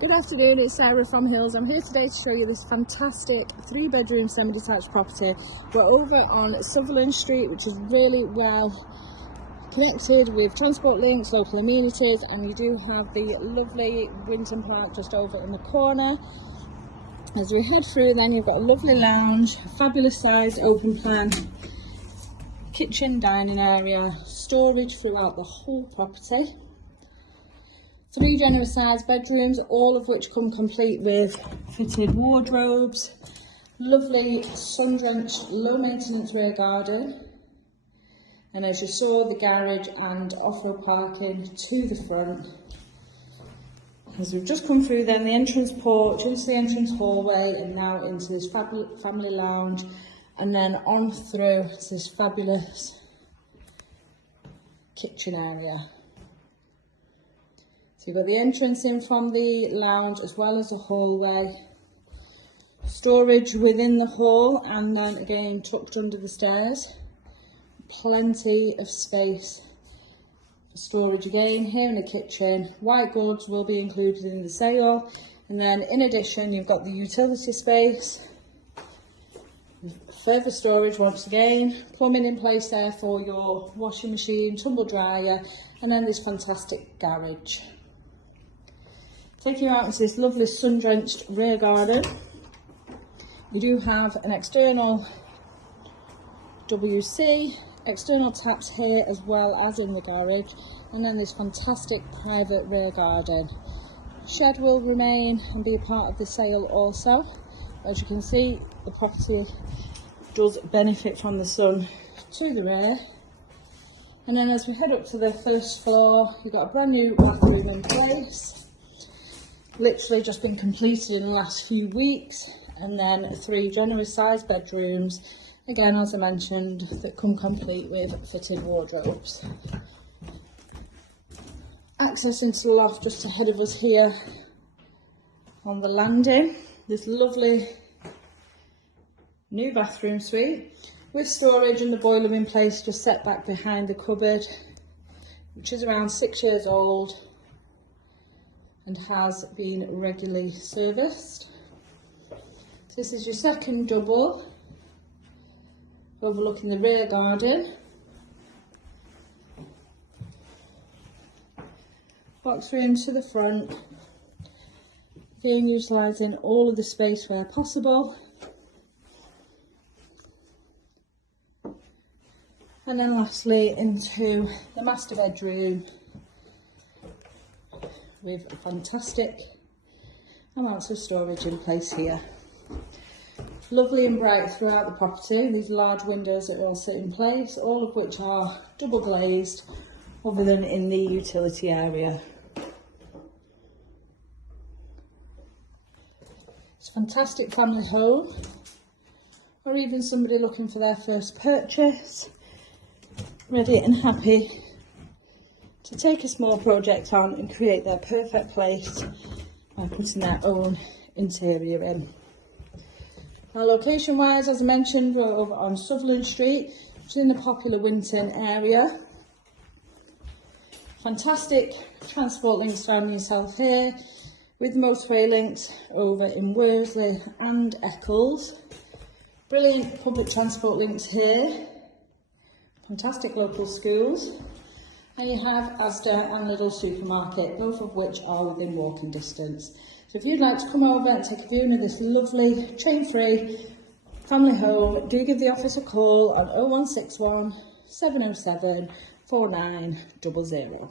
Good afternoon, it's Sarah from Hills. I'm here today to show you this fantastic 3-bedroom semi-detached property. We're over on Sutherland Street, which is really well connected with transport links, local amenities, and you do have the lovely Winton Park just over in the corner. As we head through, then you've got a lovely lounge, fabulous sized open plan kitchen, dining area, storage throughout the whole property. 3 generous sized bedrooms, all of which come complete with fitted wardrobes, lovely sun-drenched, low maintenance rear garden, and as you saw, the garage and off-road parking to the front. As we've just come through then, the entrance porch, into the entrance hallway, and now into this family lounge, and then on through to this fabulous kitchen area. So you've got the entrance in from the lounge as well as the hallway, storage within the hall, and then again tucked under the stairs. Plenty of space for storage again here in the kitchen. White goods will be included in the sale, and then in addition you've got the utility space, further storage once again, plumbing in place there for your washing machine, tumble dryer, and then this fantastic garage. Taking you out into this lovely sun-drenched rear garden. You do have an external WC, external taps here as well as in the garage, and then this fantastic private rear garden. Shed will remain and be a part of the sale also. As you can see, the property does benefit from the sun to the rear. And then as we head up to the first floor, you've got a brand new bathroom in place. Literally just been completed in the last few weeks, and then 3 generous sized bedrooms, again as I mentioned, that come complete with fitted wardrobes. Access into the loft just ahead of us here on the landing. This lovely new bathroom suite with storage and the boiler in place just set back behind the cupboard, which is around 6 years old and has been regularly serviced. So this is your second double, overlooking the rear garden. Box room to the front, again utilising all of the space where possible. And then lastly into the master bedroom, with fantastic amounts of storage in place here. Lovely and bright throughout the property. These large windows that all sit in place, all of which are double glazed other than in the utility area. It's a fantastic family home, or even somebody looking for their first purchase, ready and happy to take a small project on and create their perfect place by putting their own interior in. Now location wise, as I mentioned, we're over on Sutherland Street, which is in the popular Winton area. Fantastic transport links surrounding yourself here, with motorway links over in Worsley and Eccles. Brilliant public transport links here, fantastic local schools. And you have Asda and Lidl supermarket, both of which are within walking distance. So if you'd like to come over and take a viewing of this lovely chain-free family home, do give the office a call on 0161 707 4900.